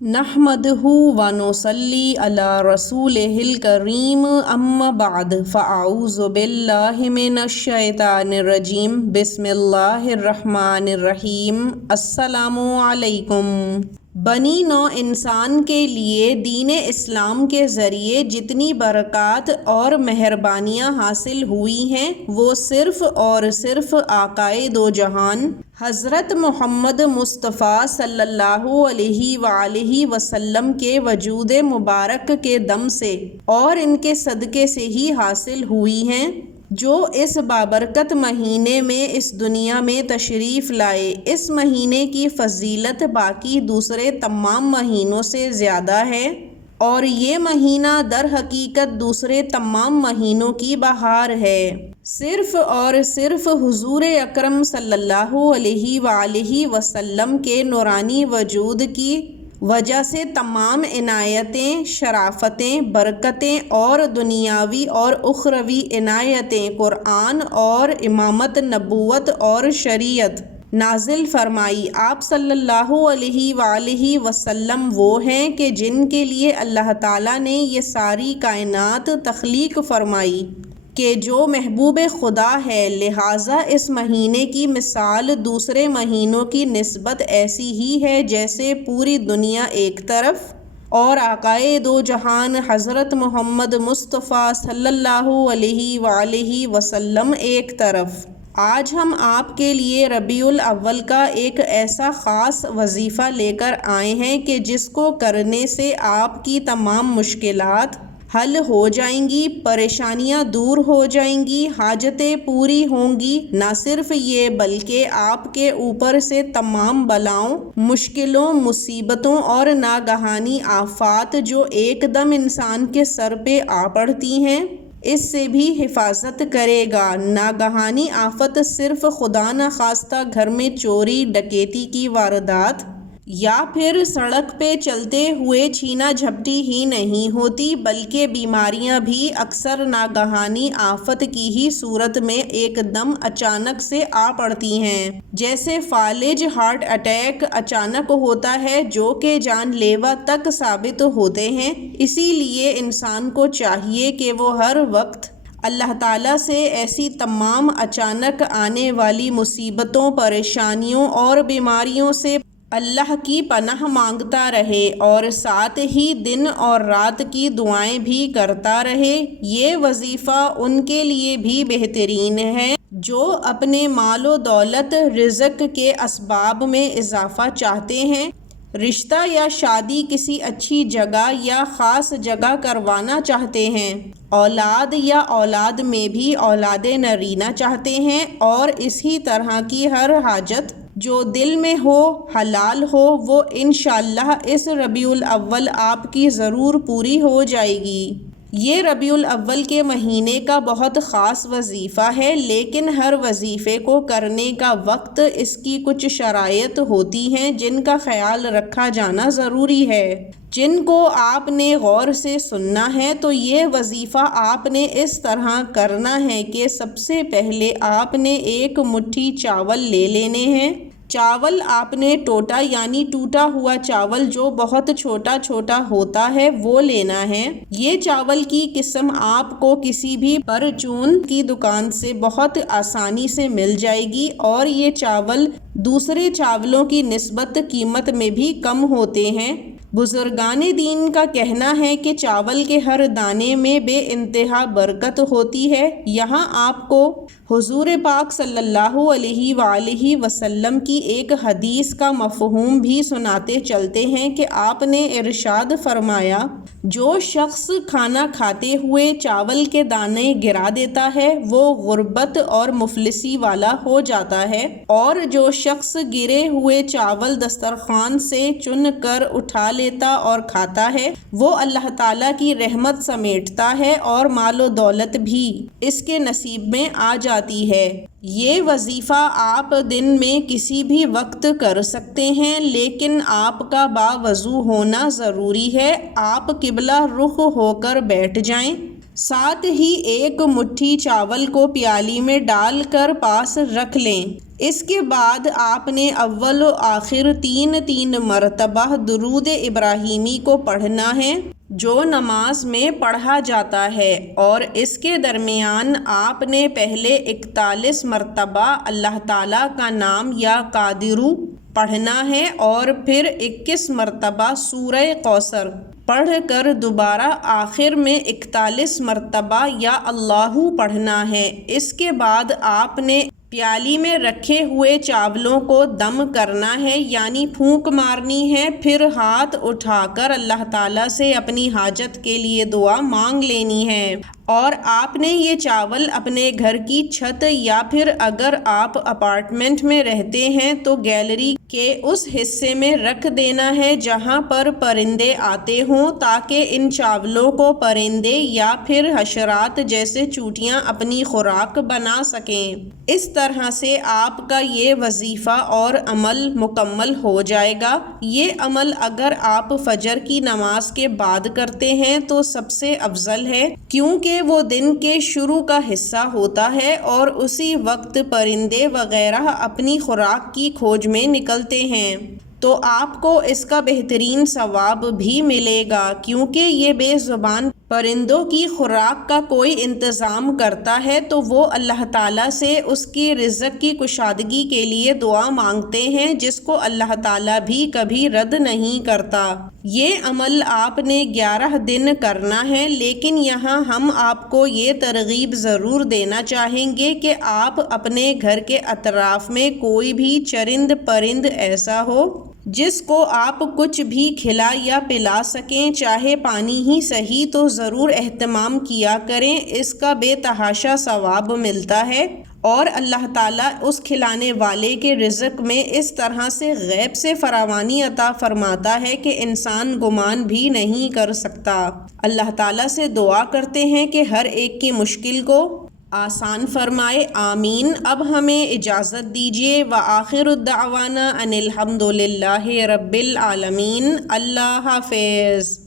نحمدہ ونصلی علی رسولہ الکریم اما بعد فاعوذ باللہ من الشیطان الرجیم بسم اللہ الرحمن الرحیم السلام علیکم۔ بنی نوع انسان کے لیے دین اسلام کے ذریعے جتنی برکات اور مہربانیاں حاصل ہوئی ہیں وہ صرف اور صرف آقائے دو جہان حضرت محمد مصطفیٰ صلی اللہ علیہ وآلہ وسلم کے وجود مبارک کے دم سے اور ان کے صدقے سے ہی حاصل ہوئی ہیں، جو اس بابرکت مہینے میں اس دنیا میں تشریف لائے۔ اس مہینے کی فضیلت باقی دوسرے تمام مہینوں سے زیادہ ہے اور یہ مہینہ در حقیقت دوسرے تمام مہینوں کی بہار ہے۔ صرف اور صرف حضور اکرم صلی اللہ علیہ وآلہ وسلم کے نورانی وجود کی وجہ سے تمام عنایتیں، شرافتیں، برکتیں اور دنیاوی اور اخروی عنایتیں، قرآن اور امامت، نبوت اور شریعت نازل فرمائی۔ آپ صلی اللہ علیہ وآلہ وسلم وہ ہیں کہ جن کے لیے اللہ تعالیٰ نے یہ ساری کائنات تخلیق فرمائی کہ جو محبوب خدا ہے، لہٰذا اس مہینے کی مثال دوسرے مہینوں کی نسبت ایسی ہی ہے جیسے پوری دنیا ایک طرف اور آقائے دو جہان حضرت محمد مصطفیٰ صلی اللہ علیہ وآلہ وسلم ایک طرف۔ آج ہم آپ کے لیے ربیع الاول کا ایک ایسا خاص وظیفہ لے کر آئے ہیں کہ جس کو کرنے سے آپ کی تمام مشکلات حل ہو جائیں گی، پریشانیاں دور ہو جائیں گی، حاجتیں پوری ہوں گی۔ نہ صرف یہ بلکہ آپ کے اوپر سے تمام بلاؤں، مشکلوں، مصیبتوں اور ناگہانی آفات جو ایک دم انسان کے سر پہ آ پڑتی ہیں، اس سے بھی حفاظت کرے گا۔ ناگہانی آفت صرف خدا نخواستہ گھر میں چوری ڈکیتی کی واردات یا پھر سڑک پہ چلتے ہوئے چھینا جھپٹی ہی نہیں ہوتی، بلکہ بیماریاں بھی اکثر ناگہانی آفت کی ہی صورت میں ایک دم اچانک سے آ پڑتی ہیں، جیسے فالج ہارٹ اٹیک اچانک ہوتا ہے جو کہ جان لیوا تک ثابت ہوتے ہیں۔ اسی لیے انسان کو چاہیے کہ وہ ہر وقت اللہ تعالیٰ سے ایسی تمام اچانک آنے والی مصیبتوں، پریشانیوں اور بیماریوں سے اللہ کی پناہ مانگتا رہے اور ساتھ ہی دن اور رات کی دعائیں بھی کرتا رہے۔ یہ وظیفہ ان کے لیے بھی بہترین ہے جو اپنے مال و دولت، رزق کے اسباب میں اضافہ چاہتے ہیں، رشتہ یا شادی کسی اچھی جگہ یا خاص جگہ کروانا چاہتے ہیں، اولاد یا اولاد میں بھی اولاد نرینہ چاہتے ہیں، اور اسی طرح کی ہر حاجت جو دل میں ہو، حلال ہو، وہ انشاءاللہ اس ربیع الاول آپ کی ضرور پوری ہو جائے گی۔ یہ ربیع الاول کے مہینے کا بہت خاص وظیفہ ہے، لیکن ہر وظیفے کو کرنے کا وقت اس کی کچھ شرائط ہوتی ہیں جن کا خیال رکھا جانا ضروری ہے، جن کو آپ نے غور سے سننا ہے۔ تو یہ وظیفہ آپ نے اس طرح کرنا ہے کہ سب سے پہلے آپ نے ایک مٹھی چاول لے لینے ہیں۔ چاول آپ نے ٹوٹا یعنی ٹوٹا ہوا چاول جو بہت چھوٹا چھوٹا ہوتا ہے وہ لینا ہے۔ یہ چاول کی قسم آپ کو کسی بھی پرچون کی دکان سے بہت آسانی سے مل جائے گی، اور یہ چاول دوسرے چاولوں کی نسبت قیمت میں بھی کم ہوتے ہیں۔ بزرگان دین کا کہنا ہے کہ چاول کے ہر دانے میں بے انتہا برکت ہوتی ہے۔ یہاں آپ کو حضور پاک صلی اللہ علیہ وآلہ وسلم کی ایک حدیث کا مفہوم بھی سناتے چلتے ہیں کہ آپ نے ارشاد فرمایا، جو شخص کھانا کھاتے ہوئے چاول کے دانے گرا دیتا ہے وہ غربت اور مفلسی والا ہو جاتا ہے، اور جو شخص گرے ہوئے چاول دسترخوان سے چن کر اٹھا لیتا اور کھاتا ہے وہ اللہ تعالیٰ کی رحمت سمیٹتا ہے اور مال و دولت بھی اس کے نصیب میں آ جاتی ہے۔ یہ وظیفہ آپ دن میں کسی بھی وقت کر سکتے ہیں، لیکن آپ کا باوضو ہونا ضروری ہے۔ آپ قبلہ رخ ہو کر بیٹھ جائیں، ساتھ ہی ایک مٹھی چاول کو پیالی میں ڈال کر پاس رکھ لیں۔ اس کے بعد آپ نے اول و آخر 3 مرتبہ درود ابراہیمی کو پڑھنا ہے جو نماز میں پڑھا جاتا ہے، اور اس کے درمیان آپ نے پہلے 41 مرتبہ اللہ تعالیٰ کا نام یا قادرو پڑھنا ہے، اور پھر 21 مرتبہ سورہ کوثر پڑھ کر دوبارہ آخر میں 41 مرتبہ یا اللہ پڑھنا ہے۔ اس کے بعد آپ نے پیالی میں رکھے ہوئے چاولوں کو دم کرنا ہے، یعنی پھونک مارنی ہے، پھر ہاتھ اٹھا کر اللہ تعالیٰ سے اپنی حاجت کے لیے دعا مانگ لینی ہے، اور آپ نے یہ چاول اپنے گھر کی چھت یا پھر اگر آپ اپارٹمنٹ میں رہتے ہیں تو گیلری کے اس حصے میں رکھ دینا ہے جہاں پر پرندے آتے ہوں، تاکہ ان چاولوں کو پرندے یا پھر حشرات جیسے چونٹیاں اپنی خوراک بنا سکیں۔ اس طرح سے آپ کا یہ وظیفہ اور عمل مکمل ہو جائے گا۔ یہ عمل اگر آپ فجر کی نماز کے بعد کرتے ہیں تو سب سے افضل ہے، کیونکہ وہ دن کے شروع کا حصہ ہوتا ہے اور اسی وقت پرندے وغیرہ اپنی خوراک کی کھوج میں نکلتے ہیں، تو آپ کو اس کا بہترین ثواب بھی ملے گا، کیونکہ یہ بے زبان پرندوں کی خوراک کا کوئی انتظام کرتا ہے تو وہ اللہ تعالیٰ سے اس کی رزق کی کشادگی کے لیے دعا مانگتے ہیں، جس کو اللہ تعالیٰ بھی کبھی رد نہیں کرتا۔ یہ عمل آپ نے 11 دن کرنا ہے، لیکن یہاں ہم آپ کو یہ ترغیب ضرور دینا چاہیں گے کہ آپ اپنے گھر کے اطراف میں کوئی بھی چرند پرند ایسا ہو جس کو آپ کچھ بھی کھلا یا پلا سکیں، چاہے پانی ہی صحیح، تو ضرور اہتمام کیا کریں، اس کا بے تحاشا ثواب ملتا ہے، اور اللہ تعالیٰ اس کھلانے والے کے رزق میں اس طرح سے غیب سے فراوانی عطا فرماتا ہے کہ انسان گمان بھی نہیں کر سکتا۔ اللہ تعالیٰ سے دعا کرتے ہیں کہ ہر ایک کی مشکل کو آسان فرمائے، آمین۔ اب ہمیں اجازت دیجیے، وآخر الدعوانا ان الحمد للہ رب العالمین۔ اللہ حافظ۔